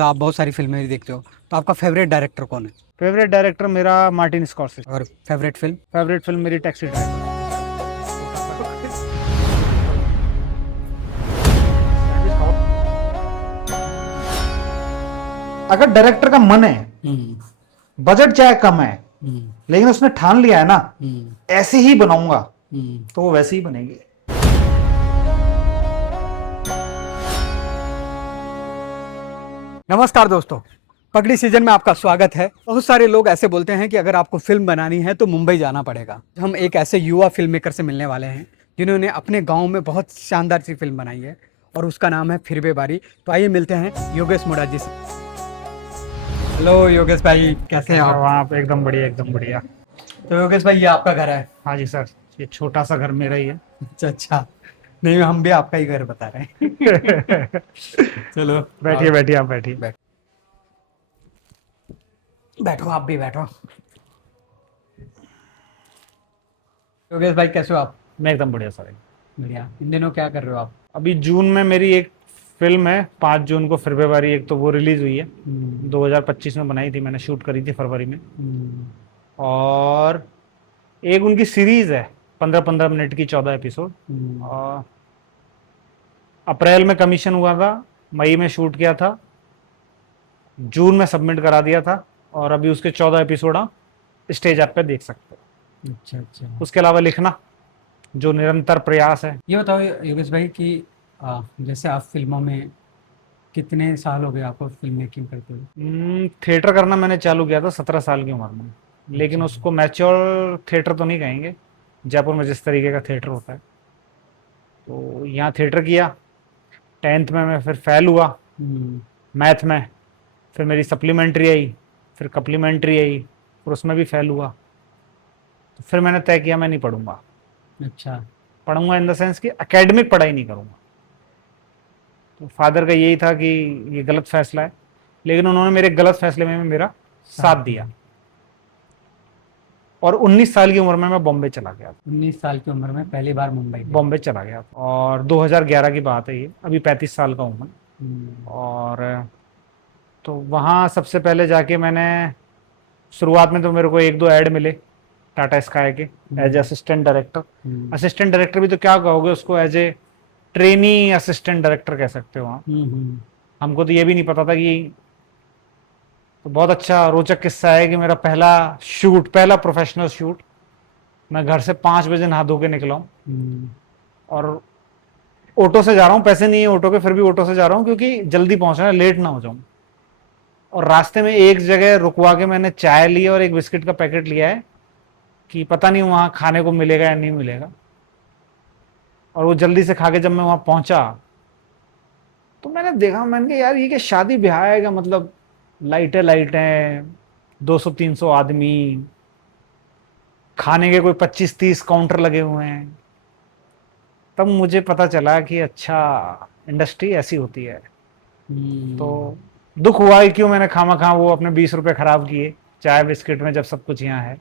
तो आप बहुत सारी फिल्में भी देखते हो, तो आपका फेवरेट डायरेक्टर कौन है? फेवरेट डायरेक्टर मेरा मार्टिन स्कॉर्सेज़े। और फेवरेट फिल्म? फेवरेट फिल्म मेरी टैक्सी ड्राइवर। अगर डायरेक्टर का मन है, बजट चाहे कम है, लेकिन उसने ठान लिया है ना ऐसे ही बनाऊंगा, तो वो वैसे ही बनेगी। नमस्कार दोस्तों, पगड़ी सीजन में आपका स्वागत है। बहुत सारे लोग ऐसे बोलते हैं कि अगर आपको फिल्म बनानी है तो मुंबई जाना पड़ेगा। हम एक ऐसे युवा फिल्म मेकर से मिलने वाले हैं जिन्होंने अपने गांव में बहुत शानदार सी फिल्म बनाई है और उसका नाम है फिर बे बारी। तो आइए मिलते हैं योगेश मोड़ा जी से। हेलो योगेश भाई, कैसे हैं आप? वहाँ पे एकदम बढ़िया, एकदम बढ़िया। तो योगेश भाई, ये आपका घर है? हाँ जी सर, ये छोटा सा घर मेरा ही है। अच्छा अच्छा, नहीं हम भी आपका ही घर बता रहे हैं। चलो बैठिए बैठिए, आप बैठिए। बैठो, आप भी बैठो। योगेश भाई, कैसे हो आप? मैं एकदम बढ़िया सर। बढ़िया। इन दिनों क्या कर रहे हो आप? अभी जून में मेरी एक फिल्म है, 5 जून को फिर फरवरी, एक तो वो रिलीज हुई है। 2025 में बनाई थी मैंने, शूट करी थी फरवरी में। और एक उनकी सीरीज है 15-15 मिनट की, 14 एपिसोड। अप्रैल में कमीशन हुआ था, मई में शूट किया था, जून में सबमिट करा दिया था, और अभी उसके 14 एपिसोड आप स्टेज ऐप पे देख सकते हो। अच्छा अच्छा। उसके अलावा लिखना जो निरंतर प्रयास है। ये बताओ योगेश भाई कि जैसे आप फिल्मों में कितने साल हो गए आपको फिल्म मेकिंग करते हुए? थिएटर करना मैंने चालू किया था 17 साल की उम्र में, लेकिन अच्छा। उसको मैच्योर थिएटर तो नहीं कहेंगे, जयपुर में जिस तरीके का थिएटर होता है। तो यहाँ थिएटर किया, 10th में मैं फिर फेल हुआ मैथ में, फिर मेरी सप्लीमेंट्री आई, फिर कप्लीमेंट्री आई, फिर उसमें भी फेल हुआ। तो फिर मैंने तय किया मैं नहीं पढ़ूंगा। अच्छा। पढ़ूंगा इन द सेंस कि एकेडमिक पढ़ाई नहीं करूंगा। तो फादर का यही था कि ये गलत फैसला है, लेकिन उन्होंने मेरे गलत फैसले में मेरा साथ दिया। और 19 साल की उम्र में मैं बॉम्बे चला गया। 19 साल की उम्र में पहली बार मुंबई गए? बॉम्बे चला गया था, और 2011 की बात है ये, अभी 35 साल का हूँ मैं। और तो वहाँ सबसे पहले जाके मैंने, शुरुआत में तो मेरे को 1-2 ऐड मिले टाटा स्काई के as assistant director. Assistant director भी तो क्या कहोगे उसको, as a trainee assistant director कह सकते हो आप। हमको तो ये भी नहीं पता था कि, तो बहुत अच्छा रोचक किस्सा है कि मेरा पहला प्रोफेशनल शूट, मैं घर से 5 बजे नहा धो के निकला हूँ, और ऑटो से जा रहा हूँ, पैसे नहीं है ऑटो के, फिर भी ऑटो से जा रहा हूँ क्योंकि जल्दी पहुंचना है, लेट ना हो जाऊं। और रास्ते में एक जगह रुकवा के मैंने चाय ली और एक बिस्किट का पैकेट लिया है कि पता नहीं वहां खाने को मिलेगा या नहीं मिलेगा। और वो जल्दी से खा के जब मैं वहां पहुंचा, तो मैंने देखा, मैंने कहा यार ये क्या शादी ब्याह है क्या, मतलब लाइटें लाइटें, 200-300 आदमी, खाने के कोई 25-30 काउंटर लगे हुए हैं। तब मुझे पता चला कि अच्छा, इंडस्ट्री ऐसी होती है। तो दुख हुआ कि क्यों मैंने खामा खा वो अपने 20 रुपए खराब किए चाय बिस्किट में, जब सब कुछ यहाँ है।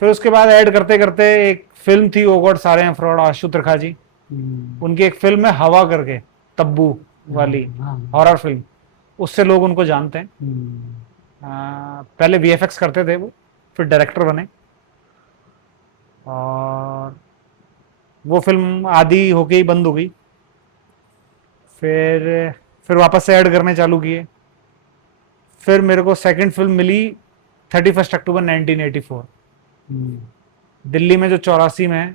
फिर उसके बाद ऐड करते करते एक फिल्म थी, ओ गॉड सारे हैं फ्रॉड, आशु त्रिखा जी, उनकी एक फिल्म है हवा करके, तब्बू वाली हॉरर फिल्म, उससे लोग उनको जानते हैं। पहले वीएफएक्स करते थे वो, फिर डायरेक्टर बने, और वो फिल्म आधी होके ही बंद हो गई। फिर वापस से ऐड करने चालू किए। फिर मेरे को सेकंड फिल्म मिली 31 अक्टूबर 1984, दिल्ली में, जो 84 में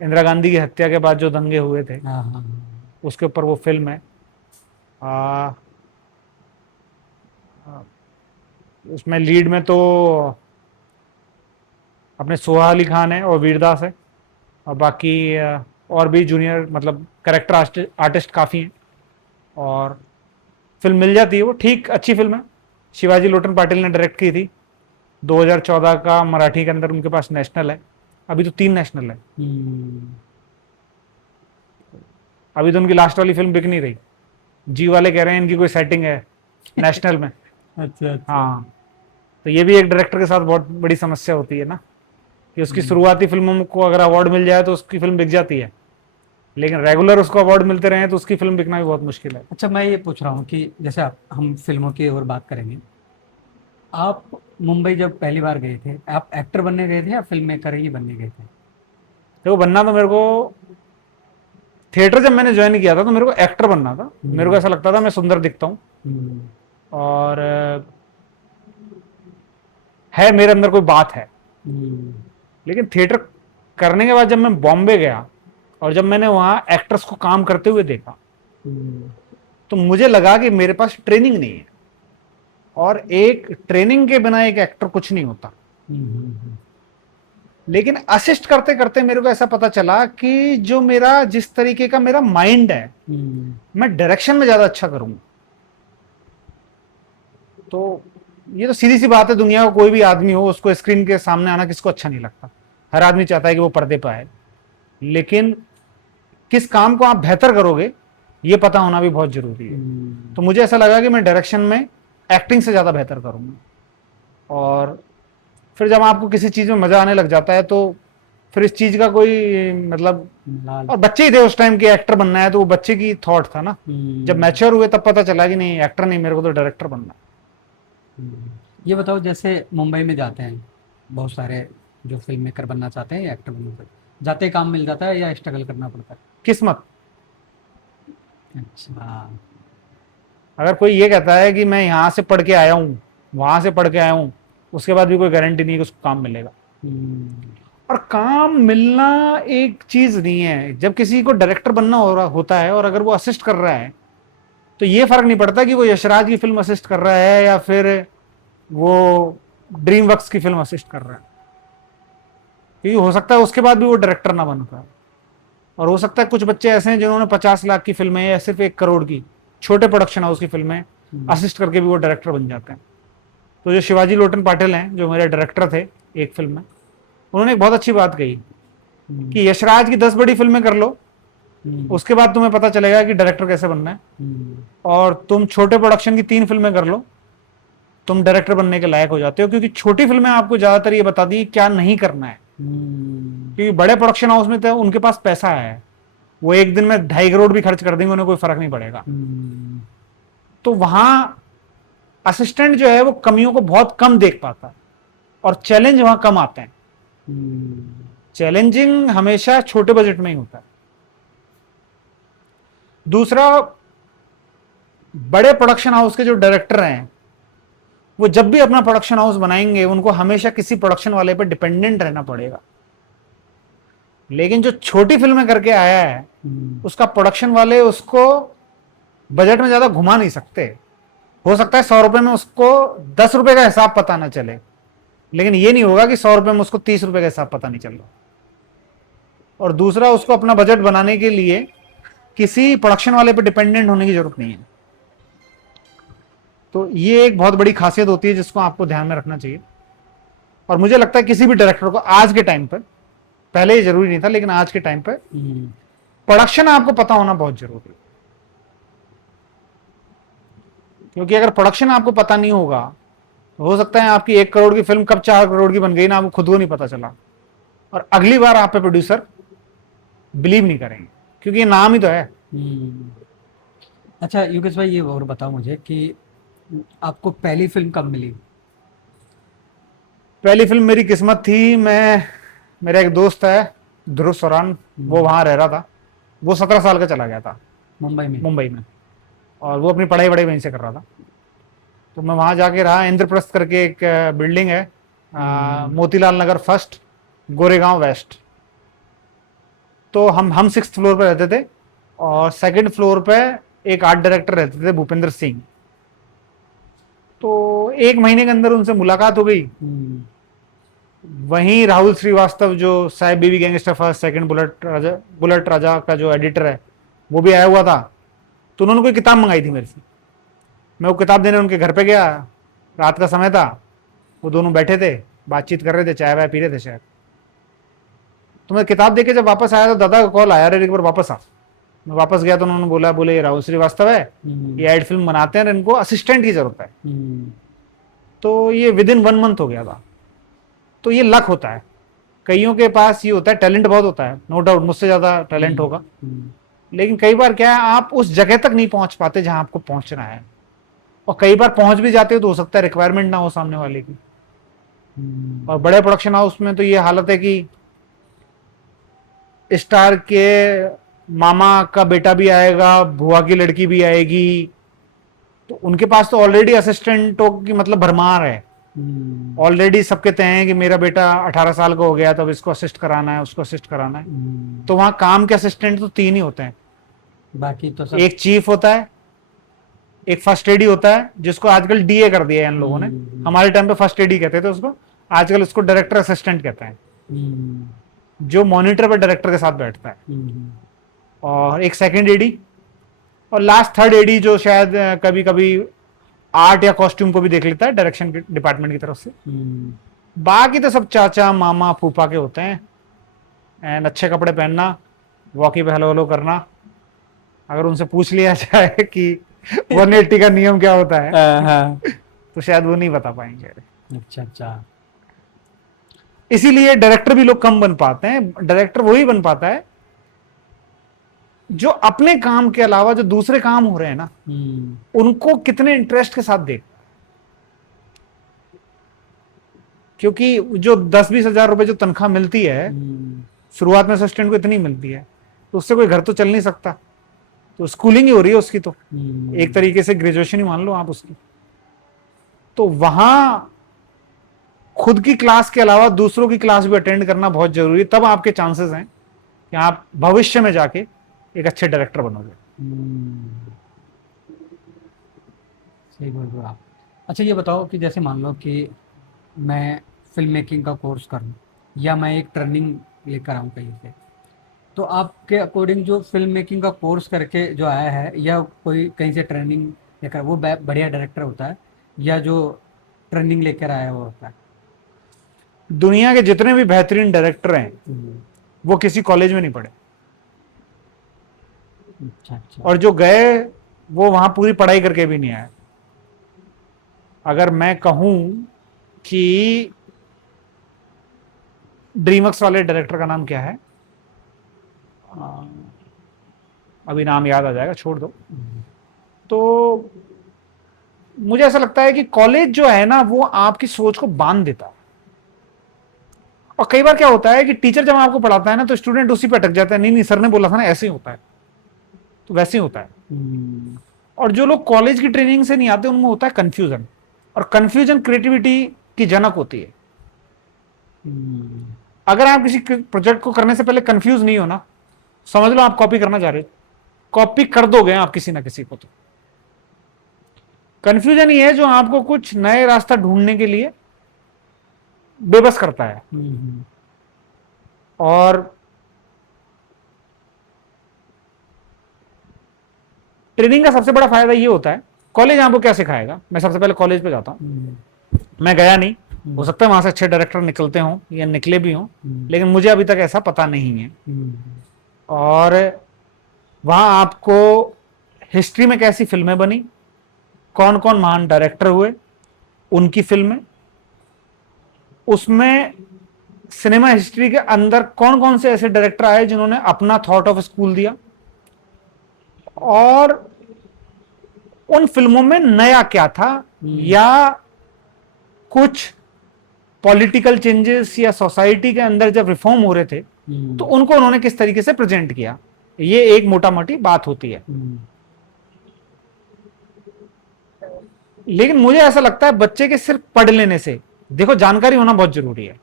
इंदिरा गांधी की हत्या के बाद जो दंगे हुए थे, उसके ऊपर वो फिल्म है। उसमें लीड में तो अपने सोहा अली खान है और वीरदास है, और बाकी और भी जूनियर मतलब करेक्टर आर्टिस्ट काफ़ी हैं। और फिल्म मिल जाती है, वो ठीक अच्छी फिल्म है। शिवाजी लोटन पाटिल ने डायरेक्ट की थी, 2014 का मराठी के अंदर उनके पास नेशनल है, अभी तो 3 नेशनल है। अभी तो उनकी लास्ट वाली फिल्म बिक नहीं रही, जी वाले कह रहे हैं इनकी कोई सेटिंग है नेशनल में। अच्छा। हाँ, तो ये भी एक डायरेक्टर के साथ बहुत बड़ी समस्या होती है ना, कि उसकी शुरुआती फिल्मों को अगर अवार्ड मिल जाए तो उसकी फिल्म बिक जाती है, लेकिन रेगुलर उसको अवार्ड मिलते रहे तो उसकी फिल्म बिकना भी बहुत मुश्किल है। अच्छा, मैं ये पूछ रहा हूँ कि जैसे हम फिल्मों की और बात करेंगे, आप मुंबई जब पहली बार गए थे, आप एक्टर बनने गए थे या फिल्म मेकर ही बनने गए थे? देखो बनना तो मेरे को, थिएटर जब मैंने ज्वाइन किया था तो मेरे को एक्टर बनना था। मेरे को ऐसा लगता था मैं सुंदर दिखता हूँ हम्म, और है मेरे अंदर कोई बात है। हम्म, लेकिन थिएटर करने के बाद जब मैं बॉम्बे गया और जब मैंने वहां एक्टर्स को काम करते हुए देखा हम्म, तो मुझे लगा कि मेरे पास ट्रेनिंग नहीं है, और एक ट्रेनिंग के बिना एक एक्टर कुछ नहीं होता। हम्म, लेकिन असिस्ट करते करते मेरे को ऐसा पता चला कि जो मेरा जिस तरीके का मेरा माइंड है, हम्म, मैं डायरेक्शन में ज्यादा अच्छा करूंगा। तो ये तो सीधी सी बात है, दुनिया का कोई भी आदमी हो उसको स्क्रीन के सामने आना किसको अच्छा नहीं लगता। हर आदमी चाहता है कि वो पर्दे पर आए, लेकिन किस काम को आप बेहतर करोगे ये पता होना भी बहुत जरूरी है। तो मुझे ऐसा लगा कि मैं डायरेक्शन में एक्टिंग से ज्यादा बेहतर करूंगा। और फिर जब आपको किसी चीज में मजा आने लग जाता है तो फिर इस चीज का कोई मतलब, लाल, और बच्चे ही थे उस टाइम के, एक्टर बनना है तो वो बच्चे की थॉट था ना। जब मैच्योर हुए तब पता चला कि नहीं, एक्टर नहीं, मेरे को तो डायरेक्टर बनना है। ये बताओ, जैसे मुंबई में जाते हैं बहुत सारे जो फिल्म मेकर बनना चाहते हैं या एक्टर बनना चाहते हैं, जाते ही काम मिल जाता है या स्ट्रगल करना पड़ता किस्मत। है? अच्छा। अगर कोई ये कहता है कि मैं यहाँ से पढ़ के आया हूँ, वहां से पढ़ के आया हूँ, उसके बाद भी कोई गारंटी नहीं है कि उसको काम मिलेगा। हम्म, और काम मिलना एक चीज नहीं है। जब किसी को डायरेक्टर बनना हो रहा होता है और अगर वो असिस्ट कर रहा है तो ये फर्क नहीं पड़ता कि वो यशराज की फिल्म असिस्ट कर रहा है या फिर वो ड्रीम वर्क्स की फिल्म असिस्ट कर रहा है, क्योंकि हो सकता है उसके बाद भी वो डायरेक्टर ना बन पाए। और हो सकता है कुछ बच्चे ऐसे हैं जिन्होंने 50 लाख की फिल्में या सिर्फ 1 करोड़ की छोटे प्रोडक्शन हाउस की फिल्में असिस्ट करके भी वो डायरेक्टर बन जाते हैं। तो जो शिवाजी लोटन पाटिल हैं जो मेरे डायरेक्टर थे एक फिल्म में, उन्होंने एक बहुत अच्छी बात कही कि यशराज की 10 बड़ी फिल्में कर लो, उसके बाद तुम्हें पता चलेगा कि डायरेक्टर कैसे बनना है। और तुम छोटे प्रोडक्शन की 3 फिल्में कर लो, तुम डायरेक्टर बनने के लायक हो जाते हो, क्योंकि छोटी फिल्में आपको ज्यादातर ये बता दी क्या नहीं करना है। क्योंकि बड़े प्रोडक्शन हाउस में तो उनके पास पैसा है, वो एक दिन में 2.5 करोड़ भी खर्च कर देंगे, उन्हें कोई फर्क नहीं पड़ेगा। तो वहां असिस्टेंट जो है वो कमियों को बहुत कम देख पाता है और चैलेंज वहां कम आते हैं। चैलेंजिंग हमेशा छोटे बजट में ही होता है। दूसरा, बड़े प्रोडक्शन हाउस के जो डायरेक्टर हैं वो जब भी अपना प्रोडक्शन हाउस बनाएंगे उनको हमेशा किसी प्रोडक्शन वाले पर डिपेंडेंट रहना पड़ेगा। लेकिन जो छोटी फिल्में करके आया है उसका प्रोडक्शन वाले उसको बजट में ज्यादा घुमा नहीं सकते। हो सकता है 100 रुपए में उसको 10 रुपए का हिसाब पता ना चले, लेकिन ये नहीं होगा कि 100 रुपए में उसको 30 रुपए का हिसाब पता नहीं चल रहा। और दूसरा, उसको अपना बजट बनाने के लिए किसी प्रोडक्शन वाले पे डिपेंडेंट होने की जरूरत नहीं है। तो ये एक बहुत बड़ी खासियत होती है जिसको आपको ध्यान में रखना चाहिए। और मुझे लगता है किसी भी डायरेक्टर को आज के टाइम पर, पहले ये जरूरी नहीं था लेकिन आज के टाइम पर प्रोडक्शन आपको पता होना बहुत जरूरी है। क्योंकि अगर प्रोडक्शन आपको पता नहीं होगा तो हो सकता है आपकी 1 करोड़ की फिल्म कब 4 करोड़ की बन गई ना, आपको खुद को नहीं पता चला, और अगली बार आप पे प्रोड्यूसर बिलीव नहीं करेंगे, क्योंकि ये नाम ही तो है। अच्छा योगेश भाई, ये और बताओ मुझे कि आपको पहली फिल्म कब मिली? पहली फिल्म मेरी किस्मत थी, मेरा एक दोस्त है ध्रुव सोरान, वो वहां रह रहा था। वो 17 साल का चला गया था मुंबई में, और वो अपनी पढ़ाई वढ़ाई वहीं से कर रहा था। तो मैं वहां जाके रहा। इंद्रप्रस्थ करके एक बिल्डिंग है, मोतीलाल नगर फर्स्ट, गोरेगांव वेस्ट। तो हम 6th फ्लोर पे रहते थे और 2nd फ्लोर पे एक आर्ट डायरेक्टर रहते थे, भूपेंद्र सिंह। तो 1 महीने के अंदर उनसे मुलाकात हो गई। वहीं राहुल श्रीवास्तव जो साहिब बीवी गैंगस्टर फर्स्ट सेकंड बुलेट राजा का जो एडिटर है वो भी आया हुआ था। तो उन्होंने कोई किताब मंगाई थी मेरे से, मैं वो किताब देने उनके घर पे गया। रात का समय था, वो दोनों बैठे थे, बातचीत कर रहे थे, चाय वाय पी रहे थे शायद। तो मैं किताब देके जब वापस आया तो दादा का कॉल आया, एक बार वापस आ। मैं वापस गया तो उन्होंने बोले ये राहुल श्रीवास्तव है, ये एड फिल्म बनाते हैं, इनको असिस्टेंट की जरूरत है। तो ये विद इन 1 मंथ हो गया था। तो ये लक होता है कईयों के पास ये होता है, टैलेंट बहुत होता है, नो डाउट मुझसे ज्यादा टैलेंट होगा, लेकिन कई बार क्या है, आप उस जगह तक नहीं पहुंच पाते जहां आपको पहुंचना है, और कई बार पहुंच भी जाते हो तो हो सकता है रिक्वायरमेंट ना हो सामने वाले की। और बड़े प्रोडक्शन हाउस में तो ये हालत है कि स्टार के मामा का बेटा भी आएगा, बुआ की लड़की भी आएगी, तो उनके पास तो ऑलरेडी असिस्टेंटों की मतलब भरमार है, ऑलरेडी सब कहते हैं कि मेरा बेटा 18 साल का हो गया तो अब इसको असिस्ट कराना है, उसको असिस्ट कराना है। तो वहां काम के असिस्टेंट तो 3 ही होते हैं, बाकी तो सब एक चीफ होता है, एक फर्स्ट एडी होता है जिसको आजकल डीए कर दिया है इन लोगों ने, हमारे टाइम पे फर्स्ट एडी कहते थे उसको, आजकल उसको डायरेक्टर असिस्टेंट कहते हैं, जो मॉनिटर पर डायरेक्टर के साथ बैठता है, और एक सेकंड एडी, और लास्ट थर्ड एडी जो शायद कभी कभी आर्ट या कॉस्ट्यूम को भी देख लेता है डायरेक्शन के डिपार्टमेंट की तरफ से। बाकी तो सब चाचा मामा फूफा के होते हैं, एंड अच्छे कपड़े पहनना, वॉकी पे हेलो हेलो करना, अगर उनसे पूछ लिया जाए कि 180 का नियम क्या होता है हाँ। तो शायद वो नहीं बता पाएंगे। अच्छा अच्छा। इसीलिए डायरेक्टर भी लोग कम बन पाते हैं, डायरेक्टर वही बन पाता है जो अपने काम के अलावा जो दूसरे काम हो रहे हैं ना, उनको कितने इंटरेस्ट के साथ देख, क्योंकि जो 10-20 हजार रुपए जो तनख्वाह मिलती है शुरुआत में असिस्टेंट को इतनी मिलती है, तो उससे कोई घर तो चल नहीं सकता, तो स्कूलिंग ही हो रही है उसकी, तो एक तरीके से ग्रेजुएशन ही मान लो आप उसकी। तो वहां खुद की क्लास के अलावा दूसरों की क्लास भी अटेंड करना बहुत जरूरी है, तब आपके चांसेस हैं कि आप भविष्य में जाके एक अच्छे डायरेक्टर बनोगे। सही बोल रहे हो आप। अच्छा ये बताओ कि जैसे मान लो कि मैं फिल्म मेकिंग का कोर्स करूं, या मैं एक ट्रेनिंग लेकर आऊं कहीं से, तो आपके अकॉर्डिंग जो फिल्म मेकिंग का कोर्स करके जो आया है, या कोई कहीं से ट्रेनिंग लेकर, वो बढ़िया डायरेक्टर होता है, या जो ट्रेनिंग लेकर आया वो होता है? दुनिया के जितने भी बेहतरीन डायरेक्टर हैं वो किसी कॉलेज में नहीं पढ़े, अच्छा अच्छा। और जो गए वो वहां पूरी पढ़ाई करके भी नहीं आए। अगर मैं कहूं कि ड्रीमवर्क्स वाले डायरेक्टर का नाम क्या है, अभी नाम याद आ जाएगा, छोड़ दो, तो मुझे ऐसा लगता है कि कॉलेज जो है ना वो आपकी सोच को बांध देता है, और कई बार क्या होता है कि टीचर जब आपको पढ़ाता है ना तो स्टूडेंट उसी पे अटक जाता है, नहीं नहीं सर ने बोला था ना ऐसे ही होता है, तो वैसे ही होता है। और जो लोग कॉलेज की ट्रेनिंग से नहीं आते उनमें होता है कंफ्यूजन, और कंफ्यूजन क्रिएटिविटी की जनक होती है। अगर आप किसी प्रोजेक्ट को करने से पहले कंफ्यूज नहीं हो ना, समझ लो आप कॉपी करना चाह रहे हो, कॉपी कर दोगे आप किसी ना किसी को। तो कंफ्यूजन ही है जो आपको कुछ नए रास्ता ढूंढने के लिए बेबस करता है। और ट्रेनिंग का सबसे बड़ा फायदा ये होता है, कॉलेज आपको क्या सिखाएगा, मैं सबसे पहले कॉलेज पे जाता हूं, मैं गया नहीं, हो सकता है वहां से अच्छे डायरेक्टर निकलते हों या निकले भी हों, लेकिन मुझे अभी तक ऐसा पता नहीं है। और वहां आपको हिस्ट्री में कैसी फिल्में बनी, कौन कौन महान डायरेक्टर हुए, उनकी फिल्में, उसमें सिनेमा हिस्ट्री के अंदर कौन कौन से ऐसे डायरेक्टर आए जिन्होंने अपना थॉट ऑफ स्कूल दिया, और उन फिल्मों में नया क्या था, या कुछ पॉलिटिकल चेंजेस या सोसाइटी के अंदर जब रिफॉर्म हो रहे थे तो उनको उन्होंने किस तरीके से प्रेजेंट किया। ये एक मोटा मोटी बात होती है। लेकिन मुझे ऐसा लगता है बच्चे के सिर्फ पढ़ लेने से, देखो जानकारी होना बहुत जरूरी है,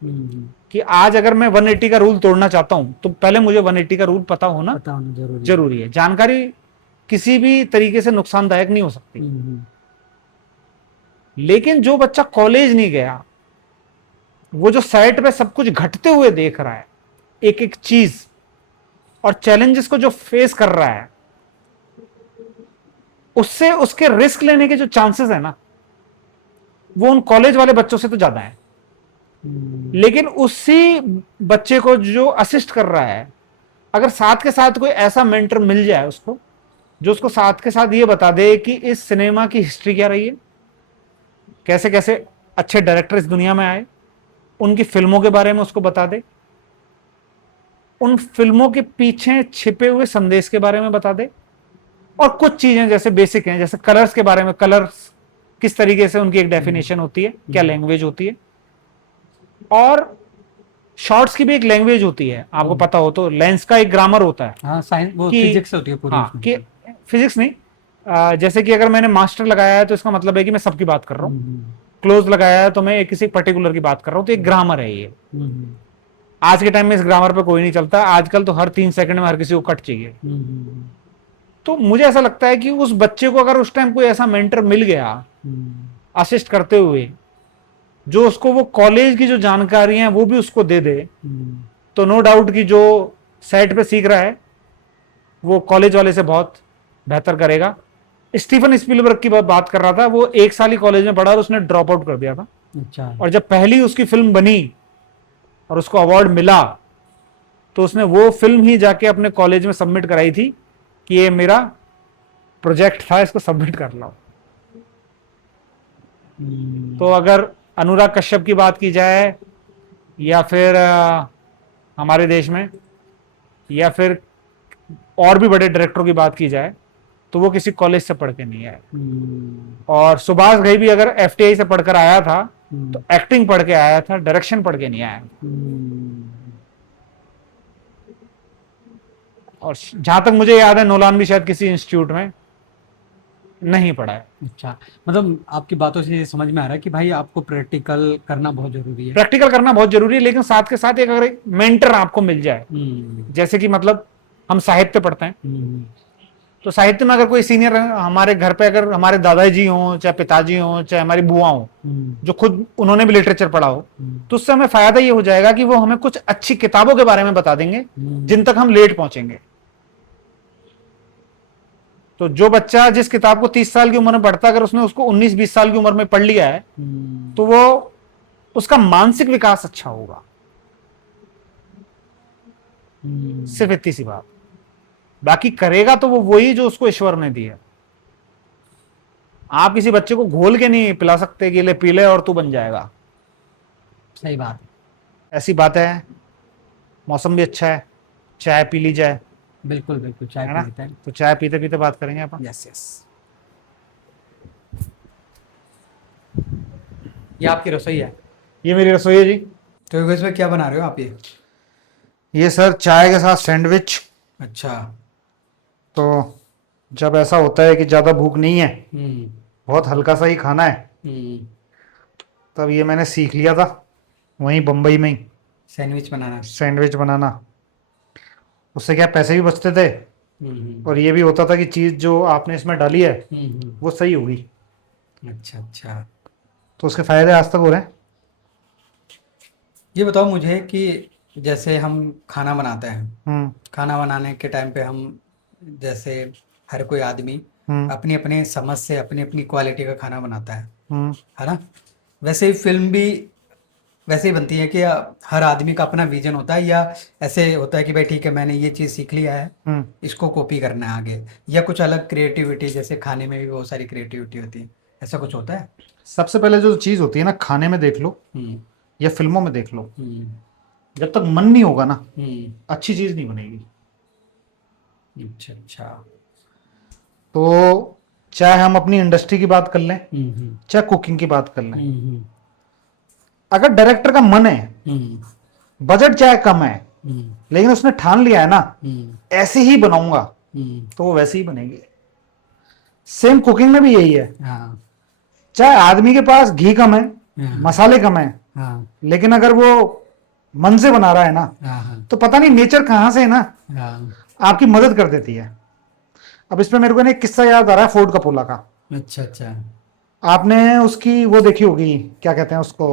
कि आज अगर मैं 180 का रूल तोड़ना चाहता हूं तो पहले मुझे 180 का रूल पता होना जरूरी है। जानकारी किसी भी तरीके से नुकसानदायक नहीं हो सकती। लेकिन जो बच्चा कॉलेज नहीं गया, वो जो साइट पे सब कुछ घटते हुए देख रहा है, एक एक चीज और चैलेंजेस को जो फेस कर रहा है, उससे उसके रिस्क लेने के जो चांसेस है ना, वो उन कॉलेज वाले बच्चों से तो ज्यादा है। लेकिन उसी बच्चे को जो असिस्ट कर रहा है, अगर साथ के साथ कोई ऐसा मेंटर मिल जाए उसको, जो उसको साथ के साथ ये बता दे कि इस सिनेमा की हिस्ट्री क्या रही है, कैसे कैसे अच्छे डायरेक्टर इस दुनिया में आए, उनकी फिल्मों के बारे में उसको बता दे, उन फिल्मों के पीछे छिपे हुए संदेश के बारे में बता दे, और कुछ चीजें जैसे बेसिक हैं, जैसे कलर्स के बारे में, कलर्स किस तरीके से उनकी एक डेफिनेशन होती है, क्या लैंग्वेज होती है, और शॉर्ट्स की भी एक लैंग्वेज होती है, आपको पता हो तो लेंस का एक ग्रामर होता है। हाँ, साइंस वो कि फिजिक्स होती है पूरी हाँ, उसमें। कि फिजिक्स नहीं, जैसे कि अगर मैंने मास्टर लगाया है तो इसका मतलब है कि मैं सबकी बात कर रहा हूँ, क्लोज लगाया है तो मैं किसी पर्टिकुलर की बात कर रहा हूँ, तो एक ग्रामर है ये। आज के टाइम में इस ग्रामर पे कोई नहीं चलता, आजकल तो हर 3 सेकंड में हर किसी को कट चाहिए। तो मुझे ऐसा लगता है कि उस बच्चे को अगर उस टाइम कोई ऐसा मेंटर मिल गया असिस्ट करते हुए, जो उसको वो कॉलेज की जो जानकारी है वो भी उसको दे दे, तो नो डाउट कि जो सेट पे सीख रहा है वो कॉलेज वाले से बहुत बेहतर करेगा। स्टीफन स्पीलबर्ग की बात कर रहा था, वो 1 साल ही कॉलेज में पढ़ा और उसने ड्रॉप आउट कर दिया था। अच्छा। और जब पहली उसकी फिल्म बनी और उसको अवार्ड मिला, तो उसने वो फिल्म ही जाके अपने कॉलेज में सबमिट कराई थी कि ये मेरा प्रोजेक्ट था, इसको सबमिट कर लो। तो अगर अनुराग कश्यप की बात की जाए, या फिर हमारे देश में, या फिर और भी बड़े डायरेक्टरों की बात की जाए, तो वो किसी कॉलेज से पढ़ के नहीं आए। और सुभाष घई भी अगर एफटीआई से पढ़कर आया था तो एक्टिंग पढ़ के आया था, डायरेक्शन पढ़ के नहीं आया। और जहां तक मुझे याद है नोलान भी शायद किसी इंस्टीट्यूट में नहीं पढ़ा है। अच्छा, मतलब आपकी बातों से ये समझ में आ रहा है कि भाई आपको प्रैक्टिकल करना बहुत जरूरी है। प्रैक्टिकल करना बहुत जरूरी है, लेकिन साथ के साथ एक अगर एक मेंटर आपको मिल जाए, जैसे कि मतलब हम साहित्य पढ़ते हैं, तो साहित्य में अगर कोई सीनियर हमारे घर पे, अगर हमारे दादाजी हों, चाहे पिताजी हों, चाहे हमारी बुआ हों, जो खुद उन्होंने भी लिटरेचर पढ़ा हो, तो उससे हमें फायदा ये हो जाएगा कि वो हमें कुछ अच्छी किताबों के बारे में बता देंगे जिन तक हम लेट पहुंचेंगे। तो जो बच्चा जिस किताब को 30 साल की उम्र में पढ़ता, अगर उसने उसको 19-20 साल की उम्र में पढ़ लिया है, तो वो उसका मानसिक विकास अच्छा होगा। सिर्फ इतनी सी बात। बाकी करेगा तो वो वही जो उसको ईश्वर ने दिया। आप किसी बच्चे को घोल के नहीं पिला सकते कि ले पी ले और तू बन जाएगा। सही बात। ऐसी बात है। मौसम भी अच्छा है, चाय पी ली जाए, बिल्कुल बिल्कुल, चाय है पी ना? लेते हैं। तो चाय पीते पीते बात करेंगे अपन। Yes yes. ये आपकी रसोई है? ये मेरी रसोई है जी। तो इसमें क्या बना रहे हो आप? ये सर चाय के साथ सैंडविच। अच्छा। तो जब ऐसा होता है कि ज़्यादा भूख नहीं है, बहुत हल्का सा ही खाना है, तब ये मैंने सीख लिया था वहीं बम्बई में ही, सैंडविच बनाना। सैंडविच बनाना। उससे क्या पैसे भी बचते थे, और ये भी होता था कि चीज़ जो आपने इसमें डाली है वो सही होगी। अच्छा अच्छा। तो उसके फ़ायदे आज तक हो रहे हैं। ये बताओ मुझे कि जैसे हम खाना बनाते हैं, खाना बनाने के टाइम पे हम, जैसे हर कोई आदमी अपनी अपनी समझ से अपनी अपनी क्वालिटी का खाना बनाता है ना? वैसे ही फिल्म भी वैसे ही बनती है कि हर आदमी का अपना विजन होता है, या ऐसे होता है कि भाई ठीक है मैंने ये चीज़ सीख लिया है, इसको कॉपी करना है आगे, या कुछ अलग क्रिएटिविटी, जैसे खाने में भी बहुत सारी क्रिएटिविटी होती है, ऐसा कुछ होता है? सबसे पहले जो चीज़ होती है ना, खाने में देख लो या फिल्मों में देख लो, जब तक मन नहीं होगा ना, अच्छी चीज़ नहीं बनेगी। अच्छा अच्छा। तो चाहे हम अपनी इंडस्ट्री की बात कर लें, चाहे कुकिंग की बात कर लें, अगर डायरेक्टर का मन है, बजट चाहे कम है, लेकिन उसने ठान लिया है ना ऐसे ही बनाऊंगा, तो वो वैसे ही बनेगी। सेम कुकिंग में भी यही है। चाहे आदमी के पास घी कम है, मसाले कम है, लेकिन अगर वो मन से बना रहा है ना, तो पता नहीं नेचर कहां से है ना, आपकी मदद कर देती है। अब इसमें मेरे को ना एक किस्सा याद आ रहा है फोर्ड कपोला का। अच्छा अच्छा। आपने उसकी वो देखी होगी, क्या कहते हैं उसको,